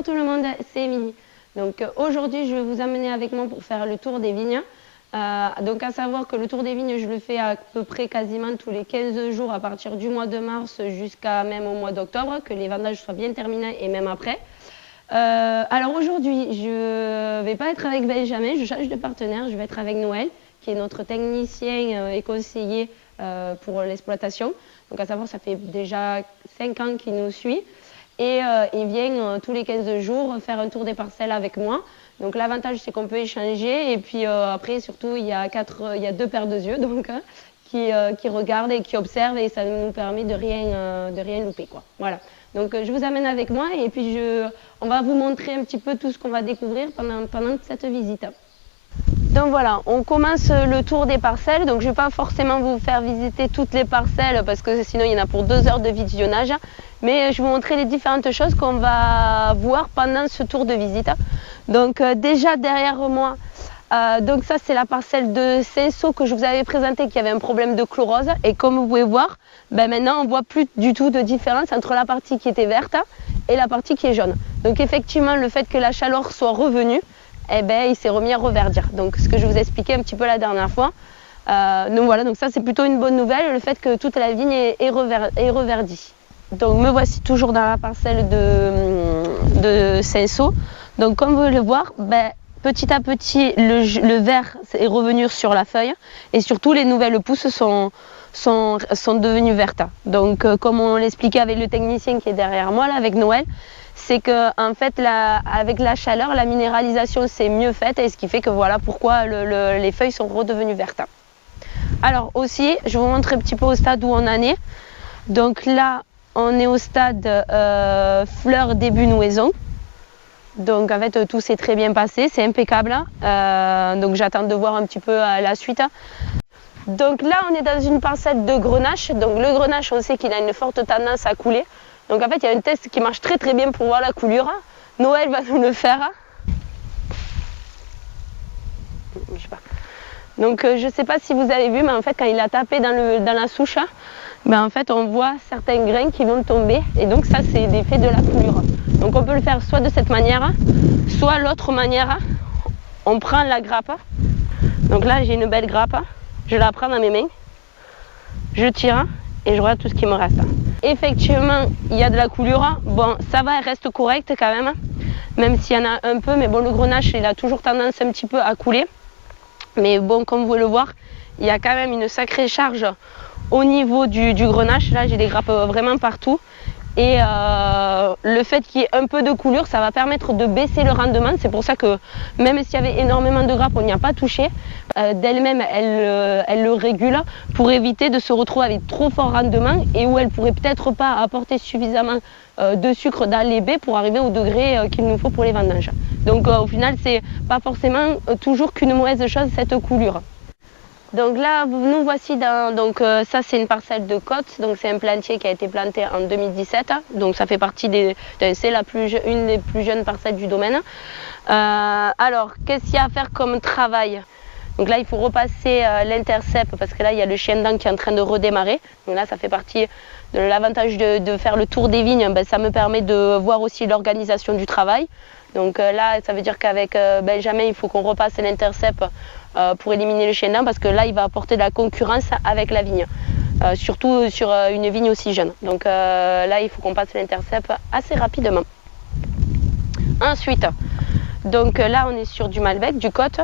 Bonjour tout le monde, c'est Émilie. Donc aujourd'hui je vais vous amener avec moi pour faire le tour des vignes. Donc à savoir que le tour des vignes je le fais à peu près quasiment tous les 15 jours à partir du mois de mars jusqu'à même au mois d'octobre, que les vendages soient bien terminés et même après. Alors aujourd'hui je ne vais pas être avec Benjamin, je change de partenaire, je vais être avec Noël qui est notre technicien et conseiller pour l'exploitation. Donc à savoir ça fait déjà 5 ans qu'il nous suit. Et il vient tous les 15 jours faire un tour des parcelles avec moi. Donc l'avantage c'est qu'on peut échanger et puis après surtout il y a 2 paires de yeux donc, qui regardent et qui observent et ça nous permet de rien louper, quoi. Voilà. Donc je vous amène avec moi et puis on va vous montrer un petit peu tout ce qu'on va découvrir pendant cette visite. Donc voilà, on commence le tour des parcelles. Donc je ne vais pas forcément vous faire visiter toutes les parcelles parce que sinon il y en a pour 2 heures de visionnage. Mais je vais vous montrer les différentes choses qu'on va voir pendant ce tour de visite. Donc déjà derrière moi, donc ça c'est la parcelle de Saint-Saul que je vous avais présenté qui avait un problème de chlorose. Et comme vous pouvez voir, maintenant on ne voit plus du tout de différence entre la partie qui était verte et la partie qui est jaune. Donc effectivement le fait que la chaleur soit revenue, il s'est remis à reverdir. Donc ce que je vous ai expliqué un petit peu la dernière fois. Donc voilà, donc ça c'est plutôt une bonne nouvelle, le fait que toute la vigne est reverdie. Donc me voici toujours dans la parcelle de Saint-Saul. Donc comme vous pouvez le voir, petit à petit le vert est revenu sur la feuille et surtout les nouvelles pousses sont devenues vertes. Donc comme on l'expliquait avec le technicien qui est derrière moi là, avec Noël, c'est que en fait avec la chaleur, la minéralisation s'est mieux faite et ce qui fait que voilà pourquoi les feuilles sont redevenues vertes. Alors aussi, je vous montre un petit peu au stade où on en est. Donc là, on est au stade fleurs début nouaison. Donc en fait tout s'est très bien passé, c'est impeccable. Donc j'attends de voir un petit peu la suite. Donc là on est dans une parcelle de grenache. Donc le grenache on sait qu'il a une forte tendance à couler. Donc en fait il y a un test qui marche très très bien pour voir la coulure. Noël va nous le faire. Je sais pas. Donc je ne sais pas si vous avez vu, mais en fait quand il a tapé dans la souche, en fait on voit certains grains qui vont tomber et donc ça c'est l'effet de la coulure. Donc on peut le faire soit de cette manière, soit l'autre manière, on prend la grappe. Donc là j'ai une belle grappe, je la prends dans mes mains, je tire et je regarde tout ce qui me reste. Effectivement il y a de la coulure, bon ça va, elle reste correcte quand même s'il y en a un peu, mais bon le grenache il a toujours tendance un petit peu à couler. Mais bon, comme vous pouvez le voir, il y a quand même une sacrée charge au niveau du grenache. Là, j'ai des grappes vraiment partout. Et le fait qu'il y ait un peu de coulure, ça va permettre de baisser le rendement. C'est pour ça que même s'il y avait énormément de grappes, on n'y a pas touché. D'elle-même, elle le régule pour éviter de se retrouver avec trop fort rendement et où elle ne pourrait peut-être pas apporter suffisamment de sucre dans les baies pour arriver au degré qu'il nous faut pour les vendanges. Donc au final, c'est pas forcément toujours qu'une mauvaise chose cette coulure. Donc là, nous voici dans, ça c'est une parcelle de côte, donc c'est un plantier qui a été planté en 2017, donc ça fait partie c'est une des plus jeunes parcelles du domaine. Alors, qu'est-ce qu'il y a à faire comme travail? Donc là, il faut repasser l'intercept parce que là, il y a le chien dent qui est en train de redémarrer. Donc là, ça fait partie de l'avantage de faire le tour des vignes, ça me permet de voir aussi l'organisation du travail. Donc là, ça veut dire qu'avec Benjamin, il faut qu'on repasse l'intercept pour éliminer le chien dent parce que là, il va apporter de la concurrence avec la vigne, surtout sur une vigne aussi jeune. Donc là, il faut qu'on passe l'intercept assez rapidement. Ensuite, donc là, on est sur du Malbec, du côte.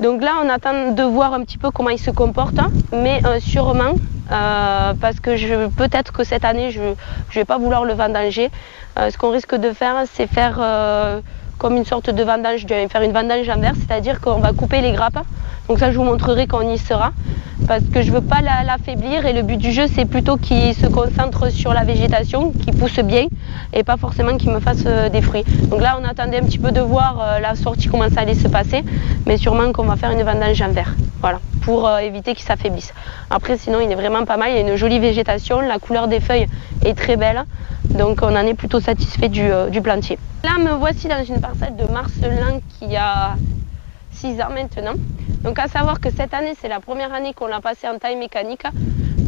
Donc là, on attend de voir un petit peu comment il se comporte, mais sûrement, parce que peut-être que cette année, je ne vais pas vouloir le vendanger. Ce qu'on risque de faire, c'est faire comme une sorte de vendange, faire une vendange inverse, c'est-à-dire qu'on va couper les grappes. Donc ça, je vous montrerai quand on y sera, parce que je ne veux pas l'affaiblir et le but du jeu, c'est plutôt qu'il se concentre sur la végétation, qu'il pousse bien et pas forcément qu'il me fasse des fruits. Donc là, on attendait un petit peu de voir la sortie, comment ça allait se passer, mais sûrement qu'on va faire une vendange en vert, voilà, pour éviter qu'il s'affaiblisse. Après, sinon, il est vraiment pas mal, il y a une jolie végétation, la couleur des feuilles est très belle, donc on en est plutôt satisfait du plantier. Là, me voici dans une parcelle de marselan qui a 6 ans maintenant. Donc à savoir que cette année, c'est la première année qu'on l'a passé en taille mécanique.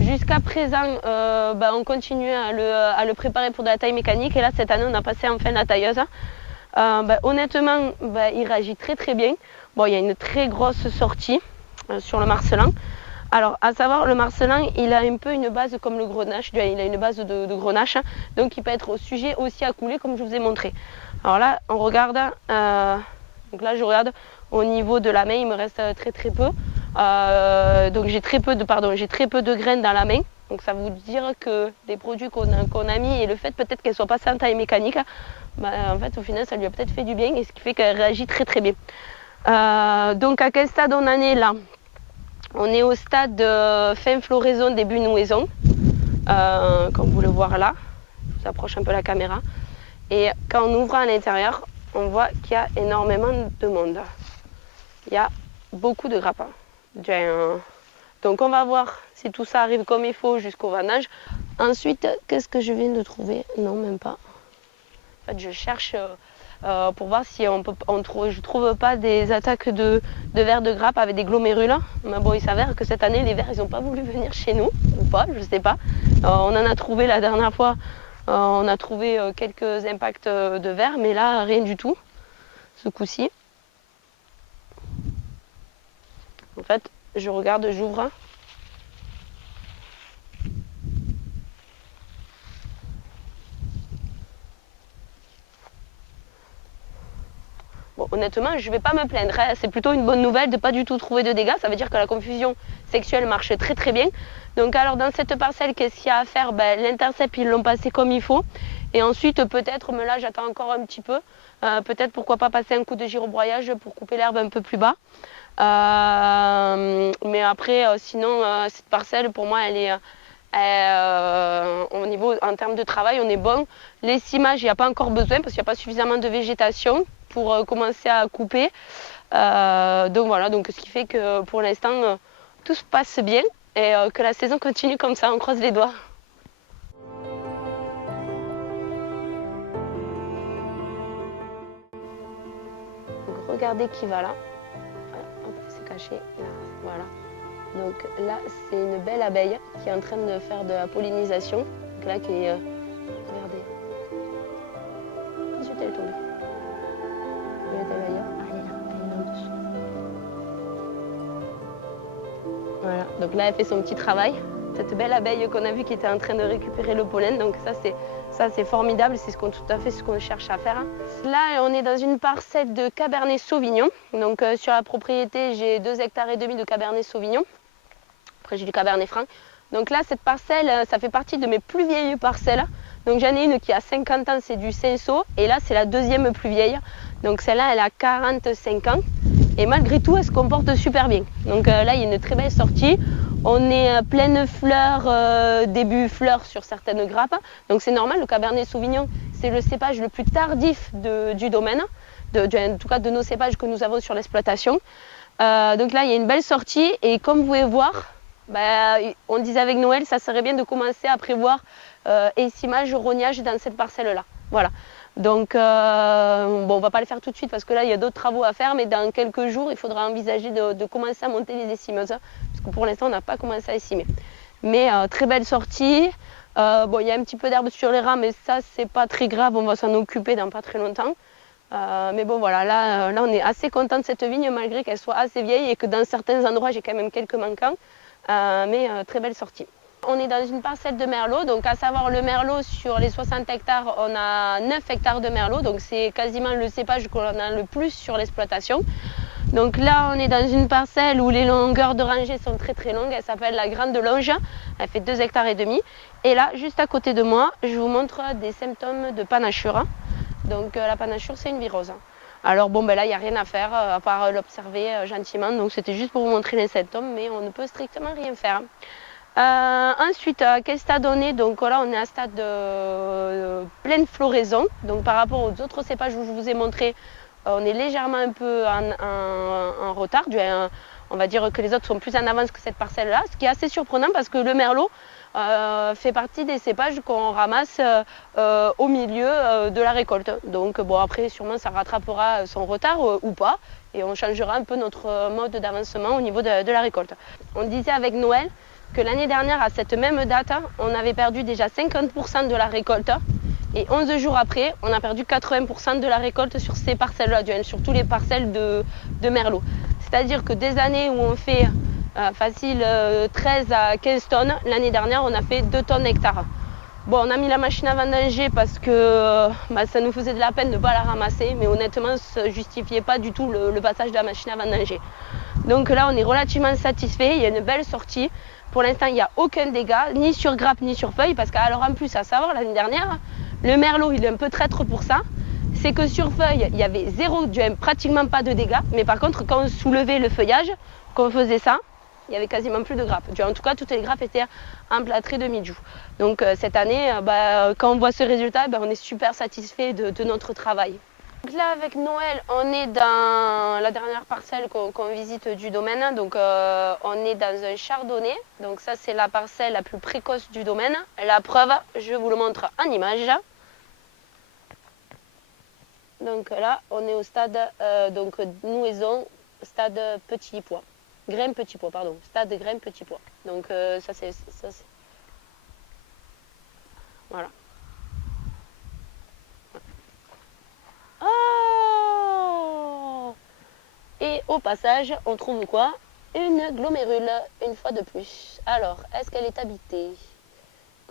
Jusqu'à présent, on continue à le préparer pour de la taille mécanique. Et là, cette année, on a passé enfin la tailleuse. Honnêtement, il réagit très très bien. Bon, il y a une très grosse sortie sur le marcelan. Alors, à savoir, le marcelan, il a un peu une base comme le grenache, il a une base de grenache, donc il peut être sujet aussi à couler comme je vous ai montré. Alors là, on regarde, donc là je regarde au niveau de la main, il me reste très très peu. Donc j'ai très peu de graines dans la main. Donc ça veut dire que les produits qu'on a mis et le fait peut-être qu'elle soit passée en taille mécanique, en fait au final ça lui a peut-être fait du bien et ce qui fait qu'elle réagit très très bien. Donc à quel stade on en est là? On est au stade de fin floraison, début nouaison, comme vous le voyez là. Je vous approche un peu la caméra. Et quand on ouvre à l'intérieur, on voit qu'il y a énormément de monde. Il y a beaucoup de grappins. Donc on va voir si tout ça arrive comme il faut jusqu'au vannage. Ensuite, qu'est-ce que je viens de trouver? Non, même pas. En fait, je cherche pour voir si je trouve pas des attaques de vers de grappe avec des glomérules. Mais bon, il s'avère que cette année, les vers, ils n'ont pas voulu venir chez nous, ou pas, je sais pas. On en a trouvé la dernière fois, on a trouvé quelques impacts de vers, mais là, rien du tout, ce coup-ci. En fait, je regarde, j'ouvre. Bon, honnêtement, je ne vais pas me plaindre. Hein. C'est plutôt une bonne nouvelle de ne pas du tout trouver de dégâts. Ça veut dire que la confusion sexuelle marche très très bien. Donc alors dans cette parcelle, qu'est-ce qu'il y a à faire? L'intercept, ils l'ont passé comme il faut. Et ensuite, peut-être, mais là j'attends encore un petit peu. Peut-être pourquoi pas passer un coup de girobroyage pour couper l'herbe un peu plus bas. Mais après, sinon, cette parcelle, pour moi, elle est... en termes de travail, on est bon. L'estimage, il n'y a pas encore besoin parce qu'il n'y a pas suffisamment de végétation pour commencer à couper. Donc voilà, donc ce qui fait que pour l'instant, tout se passe bien et que la saison continue comme ça, on croise les doigts. Donc regardez qui va là. Voilà, c'est caché. Là, voilà. Donc là, c'est une belle abeille qui est en train de faire de la pollinisation. Donc là, qui est... regardez. Ensuite, elle est tombée. Elle est ailleurs. Ah, elle est là. Elle est là au-dessus. Voilà. Donc là, elle fait son petit travail. Cette belle abeille qu'on a vue qui était en train de récupérer le pollen. Donc ça, c'est formidable. C'est tout à fait ce qu'on cherche à faire. Là, on est dans une parcelle de Cabernet Sauvignon. Donc sur la propriété, j'ai 2,5 hectares de Cabernet Sauvignon. Après, j'ai du Cabernet Franc. Donc là, cette parcelle, ça fait partie de mes plus vieilles parcelles. Donc j'en ai une qui a 50 ans, c'est du Cinsault. Et là, c'est la deuxième plus vieille. Donc celle-là, elle a 45 ans. Et malgré tout, elle se comporte super bien. Donc là, il y a une très belle sortie. On est pleine fleurs, début fleurs sur certaines grappes. Donc c'est normal, le Cabernet Sauvignon, c'est le cépage le plus tardif du domaine. En tout cas, de nos cépages que nous avons sur l'exploitation. Donc là, il y a une belle sortie. Et comme vous pouvez voir, on disait avec Noël, ça serait bien de commencer à prévoir écimage, rognage dans cette parcelle-là. Voilà. Donc, bon, on ne va pas le faire tout de suite parce que là, il y a d'autres travaux à faire, mais dans quelques jours, il faudra envisager de commencer à monter les écimeuses, parce que pour l'instant, on n'a pas commencé à écimer. Mais très belle sortie. Bon, il y a un petit peu d'herbe sur les rangs, mais ça, c'est pas très grave, on va s'en occuper dans pas très longtemps. Mais bon, voilà, là, on est assez content de cette vigne, malgré qu'elle soit assez vieille et que dans certains endroits, j'ai quand même quelques manquants. Mais très belle sortie. On est dans une parcelle de merlot, donc à savoir le merlot sur les 60 hectares, on a 9 hectares de merlot, donc c'est quasiment le cépage qu'on a le plus sur l'exploitation. Donc là, on est dans une parcelle où les longueurs de rangée sont très très longues, elle s'appelle la Grande Longe, elle fait 2,5 hectares. Et là, juste à côté de moi, je vous montre des symptômes de panachure. Donc la panachure, c'est une virose. Alors bon, là, il n'y a rien à faire, à part l'observer gentiment, donc c'était juste pour vous montrer les symptômes, mais on ne peut strictement rien faire. Ensuite, à quel stade on est? Donc là, on est à stade de pleine floraison. Donc par rapport aux autres cépages où je vous ai montré, on est légèrement un peu en retard. On va dire que les autres sont plus en avance que cette parcelle-là, ce qui est assez surprenant parce que le merlot fait partie des cépages qu'on ramasse au milieu de la récolte. Donc bon, après, sûrement, ça rattrapera son retard ou pas. Et on changera un peu notre mode d'avancement au niveau de la récolte. On disait avec Noël que l'année dernière, à cette même date, on avait perdu déjà 50% de la récolte. Et 11 jours après, on a perdu 80% de la récolte sur ces parcelles-là, surtout les parcelles de merlot. C'est-à-dire que des années où on fait facile 13 à 15 tonnes, l'année dernière, on a fait 2 tonnes hectare. Bon, on a mis la machine à vendanger parce que ça nous faisait de la peine de ne pas la ramasser, mais honnêtement, ça ne justifiait pas du tout le passage de la machine à vendanger. Donc là, on est relativement satisfait, il y a une belle sortie. Pour l'instant, il n'y a aucun dégât, ni sur grappe, ni sur feuille, parce qu'alors en plus, à savoir, l'année dernière, le merlot, il est un peu traître pour ça. C'est que sur feuille, il y avait pratiquement pas de dégâts, mais par contre, quand on soulevait le feuillage, qu'on faisait ça, il n'y avait quasiment plus de grappes. En tout cas, toutes les grappes étaient emplâtrées de mildiou. Donc cette année, quand on voit ce résultat, on est super satisfait de notre travail. Donc là, avec Noël, on est dans la dernière parcelle qu'on visite du domaine. Donc on est dans un chardonnay. Donc ça, c'est la parcelle la plus précoce du domaine. La preuve, je vous le montre en image. Donc là, on est au stade nouaison, stade petit pois. Grain petit pois, pardon. Stade de grain petit pois. Donc ça c'est. Voilà. Oh! Et au passage, on trouve quoi? Une glomérule, une fois de plus. Alors, est-ce qu'elle est habitée?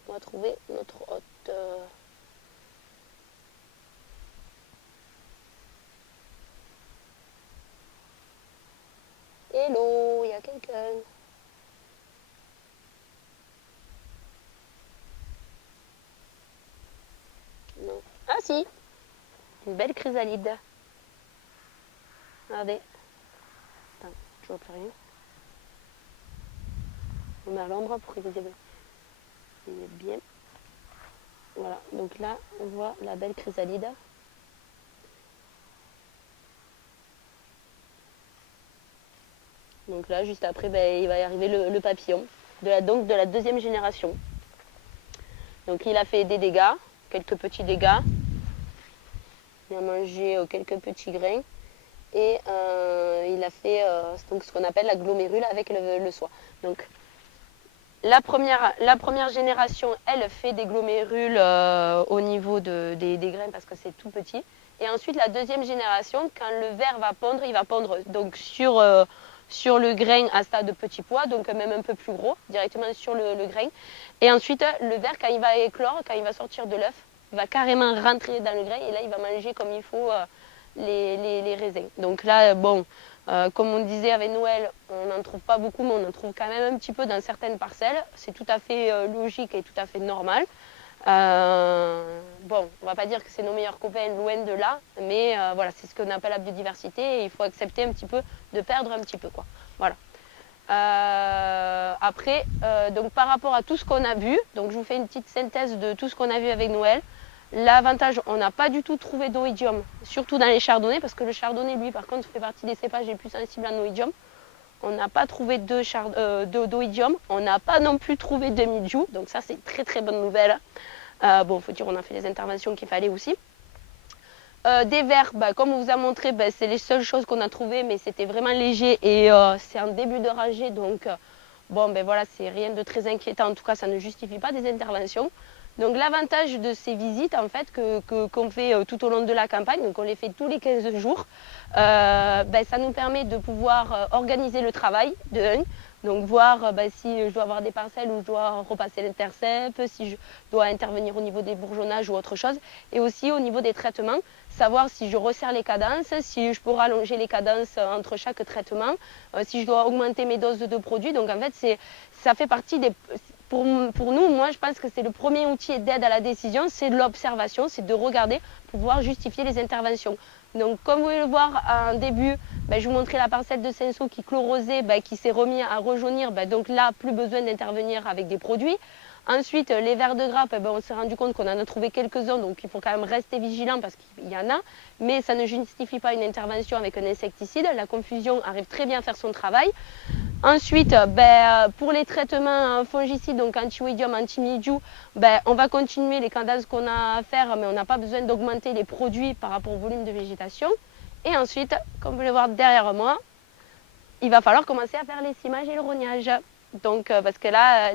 On va trouver notre hôte. Hello, il y a quelqu'un. Non. Ah si, une belle chrysalide. Regardez. Attends, je vois plus rien. On met à l'ombre pour que vous ayez bien. Voilà, donc là, on voit la belle chrysalide. Donc là, juste après, il va y arriver le papillon, donc de la deuxième génération. Donc il a fait des dégâts, quelques petits dégâts. Il a mangé quelques petits grains. Et il a fait donc, ce qu'on appelle la glomérule avec le soie. Donc la première génération, elle fait des glomérules au niveau des grains parce que c'est tout petit. Et ensuite, la deuxième génération, quand le ver va pondre, il va pondre donc sur le grain à stade de petit pois, donc même un peu plus gros, directement sur le grain. Et ensuite, le ver, quand il va éclore, quand il va sortir de l'œuf, il va carrément rentrer dans le grain et là, il va manger comme il faut les raisins. Donc là, bon, comme on disait avec Noël, on n'en trouve pas beaucoup, mais on en trouve quand même un petit peu dans certaines parcelles. C'est tout à fait logique et tout à fait normal. Bon, on va pas dire que c'est nos meilleurs copains, loin de là, mais voilà, c'est ce qu'on appelle la biodiversité et il faut accepter un petit peu de perdre un petit peu, quoi. Voilà. Après, donc par rapport à tout ce qu'on a vu, donc je vous fais une petite synthèse de tout ce qu'on a vu avec Noël. L'avantage, on n'a pas du tout trouvé d'oïdium, surtout dans les chardonnays, parce que le chardonnay, lui, par contre, fait partie des cépages les plus sensibles en oïdium. On n'a pas trouvé d'oïdium, on n'a pas non plus trouvé de mildiou, donc ça c'est très très bonne nouvelle. Bon, il faut dire on a fait les interventions qu'il fallait aussi. Des vers, comme on vous a montré, c'est les seules choses qu'on a trouvées, mais c'était vraiment léger et c'est en début de rangée, donc bon, voilà, c'est rien de très inquiétant, en tout cas ça ne justifie pas des interventions. Donc l'avantage de ces visites en fait qu'on fait tout au long de la campagne, donc on les fait tous les 15 jours, ça nous permet de pouvoir organiser le travail de 1, donc voir si je dois avoir des parcelles où je dois repasser l'intercept, si je dois intervenir au niveau des bourgeonnages ou autre chose, et aussi au niveau des traitements, savoir si je resserre les cadences, si je peux rallonger les cadences entre chaque traitement, si je dois augmenter mes doses de produits. Donc en fait ça fait partie des... Pour nous, moi je pense que c'est le premier outil d'aide à la décision, c'est de l'observation, c'est de regarder pour pouvoir justifier les interventions. Donc comme vous pouvez le voir en début, je vous montrais la parcelle de cinceau qui chlorosait, qui s'est remis à rejaunir, donc là plus besoin d'intervenir avec des produits. Ensuite, les vers de grappe, on s'est rendu compte qu'on en a trouvé quelques-uns, donc il faut quand même rester vigilant parce qu'il y en a, mais ça ne justifie pas une intervention avec un insecticide. La confusion arrive très bien à faire son travail. Ensuite, pour les traitements fongicides, donc anti-oïdium, anti-mildiou, on va continuer les cadences qu'on a à faire, mais on n'a pas besoin d'augmenter les produits par rapport au volume de végétation. Et ensuite, comme vous pouvez le voir derrière moi, il va falloir commencer à faire l'essaimage et le rognage. Donc, parce que là,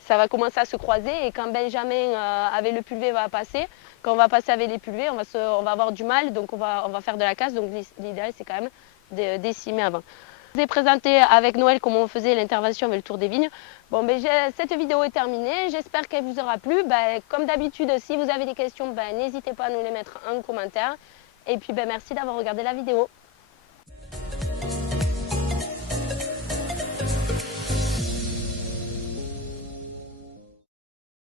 ça va commencer à se croiser et quand Benjamin avec le pulvé va passer, quand on va passer avec les pulvés, on va avoir du mal, donc on va faire de la casse. Donc l'idéal, c'est quand même de décimer avant. Je vous ai présenté avec Noël comment on faisait l'intervention avec le tour des vignes. Bon, ben, cette vidéo est terminée, j'espère qu'elle vous aura plu. Ben, comme d'habitude, si vous avez des questions, ben, n'hésitez pas à nous les mettre en commentaire. Et puis ben, merci d'avoir regardé la vidéo.